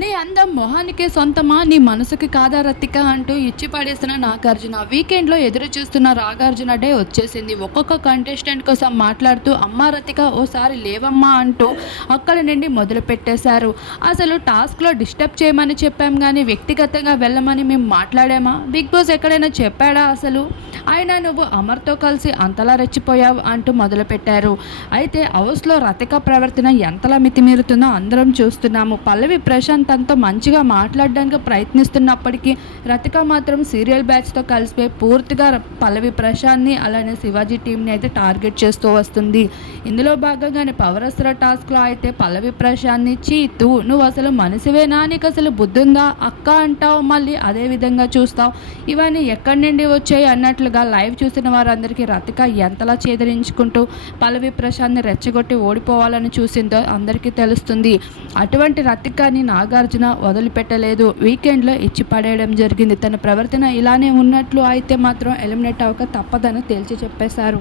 నీ అందం మొహానికి సొంతమా? నీ మనసుకి కాదా రతిక అంటూ ఇచ్చి పడేసిన నాగార్జున. వీకెండ్లో ఎదురు చూస్తున్న రాగార్జున డే వచ్చేసింది. ఒక్కొక్క కంటెస్టెంట్ కోసం మాట్లాడుతూ అమ్మా రతిక ఓసారి లేవమ్మా అంటూ అక్కడి నుండి మొదలు పెట్టేశారు అసలు టాస్క్లో డిస్టర్బ్ చేయమని చెప్పాం కానీ వ్యక్తిగతంగా వెళ్ళమని మేము మాట్లాడామా? బిగ్ బాస్ ఎక్కడైనా చెప్పాడా అసలు? అయినా నువ్వు అమర్తో కలిసి అంతలా రెచ్చిపోయావు అంటూ మొదలుపెట్టారు. అయితే హౌస్లో రతిక ప్రవర్తన ఎంతలా మితిమీరుతుందో అందరం చూస్తున్నాము. పల్లవి ప్రశాంత్ తనతో మంచిగా మాట్లాడడానికి ప్రయత్నిస్తున్నప్పటికీ రతిక మాత్రం సీరియల్ బ్యాచ్తో కలిసిపోయి పూర్తిగా పల్లవి ప్రశాంత్ని అలానే శివాజీ టీంని అయితే టార్గెట్ చేస్తూ వస్తుంది. ఇందులో భాగంగానే పవరస్త్ర టాస్క్లో అయితే పల్లవి ప్రశాంత్ని చీతు నువ్వు అసలు మనిషివేనా? నీకు అసలు బుద్ధుందా? అక్క అంటావు మళ్ళీ అదే విధంగా చూస్తావు. ఇవన్నీ ఎక్కడి నుండి వచ్చాయి అన్నట్లు అన్నట్లుగా లైవ్ చూసిన వారందరికీ రతిక ఎంతలా చేదరించుకుంటూ పల్లవి ప్రశాంత్ని రెచ్చగొట్టి ఓడిపోవాలని చూసిందో అందరికీ తెలుస్తుంది. అటువంటి రతికని నాగార్జున వదిలిపెట్టలేదు. వీకెండ్లో ఇచ్చి పడేయడం జరిగింది. తన ప్రవర్తన ఇలానే ఉన్నట్లు అయితే మాత్రం ఎలిమినేట్ అవ్వక తప్పదని తేల్చి చెప్పేశారు.